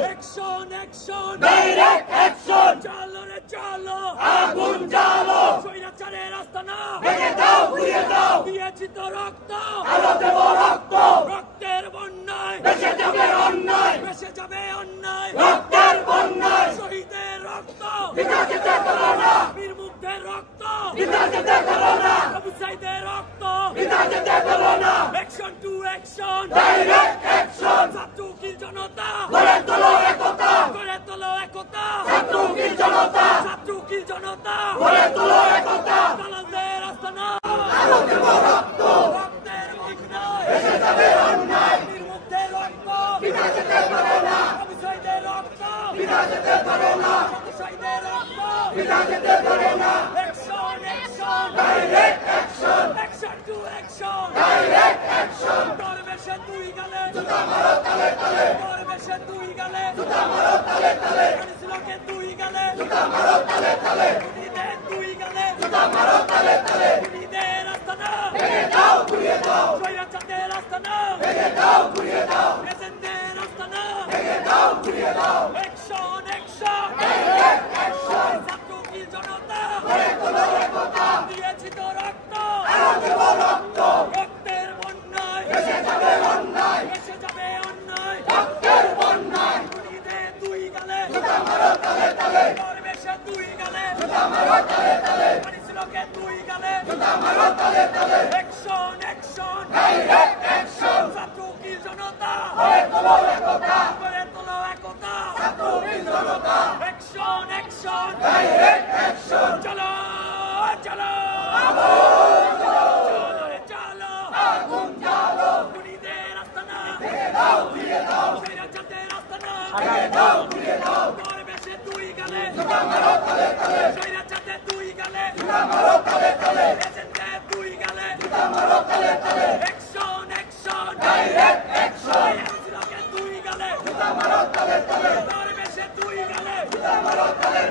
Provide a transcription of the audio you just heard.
action action direct action চলো রে চলো আগুন জ্বালো স্বৈরাচারের আস্তানা ভেঙে দাও ঘুরিয়ে দাও দিয়েছি তো রক্ত আরো দেব রক্ত রক্তের বন্যায় ভেসে যাবে অন্যায় ভেসে যাবে অন্যায় রক্তের বন্যায় শহীদের রক্ত পিতা যেতে করো না বীর মুগ্ধের রক্ত পিতা যেতে করো না আবু সাইদের রক্ত পিতা যেতে করো না action to action direct action ছাত্র কি জনতা গড়ে তোলো একতা গড়ে তোলো একতা ছাত্র কি জনতা ছাত্র কি জনতা গড়ে তোলো একতা দালালদের আস্তানা আরো দেব রক্ত রক্তের বন্যায় ভেসে যাবে অন্যায় বীর মুগ্ধের রক্ত পিতা যেতে করো না আবু সাইদের রক্ত পিতা যেতে করো না আবু সাইদের রক্ত পিতা যেতে করো না action action direct action action to action direct action দরবেশে দুই গালে জুতা মারো তালে তালে দরবেশে দুই গালে জুতা মারো তালে তালে আনিসুলকে দুই গালে জুতা মারো তালে তালে খুনিদের দুই গালে জুতা মারো তালে তালে খুনিদের আস্তানা ভেঙে দাও ঘুরিয়ে দাও স্বৈরাচারের আস্তানা ভেঙে দাও ঘুরিয়ে দাও এজেন্টদের আস্তানা ভেঙে দাও ঘুরিয়ে দাও অ্যাকশন অ্যাকশন ডাইরেক্ট অ্যাকশন ছাত্র কি জনতা গড়ে তোলো একতা দিয়েছি তো রক্ত আরো দেব রক্ত রক্তের বন্যায় ভেসে যাবে অন্যায় ভেসে যাবে অন্যায় রক্তের বন্যায় খুনিদের দুই গালে জুতা মারো তালে তালে দরবেশে দুই গালে জুতা মারো তালে তালে আনিসুলকে দুই গালে জুতা মারো তালে তালে অ্যাকশন অ্যাকশন ডাইরেক্ট অ্যাকশন ছাত্র কি জনতা গড়ে তোলো একতা গড়ে তোলো একতা ছাত্র কি জনতা অ্যাকশন অ্যাকশন ডাইরেক্ট অ্যাকশন চলো চলো চলো রে চলো আগুন জ্বালো খুনিদের আস্তানা ভেঙে দাও ঘুরিয়ে দাও স্বৈরাচারের আস্তানা ভেঙে দাও ঘুরিয়ে দাও দরবেশে দুই গালে জুতা মারো তালে তালে স্বৈরাচারের দুই গালে জুতা মারো তালে তালে এজেন্টদের দুই গালে জুতা মারো তালে তালে অ্যাকশন অ্যাকশন ডাইরেক্ট অ্যাকশন আনিসুলকে দুই গালে জুতা মারো তালে তালে দরবেশে দুই গালে জুতা মারো তালে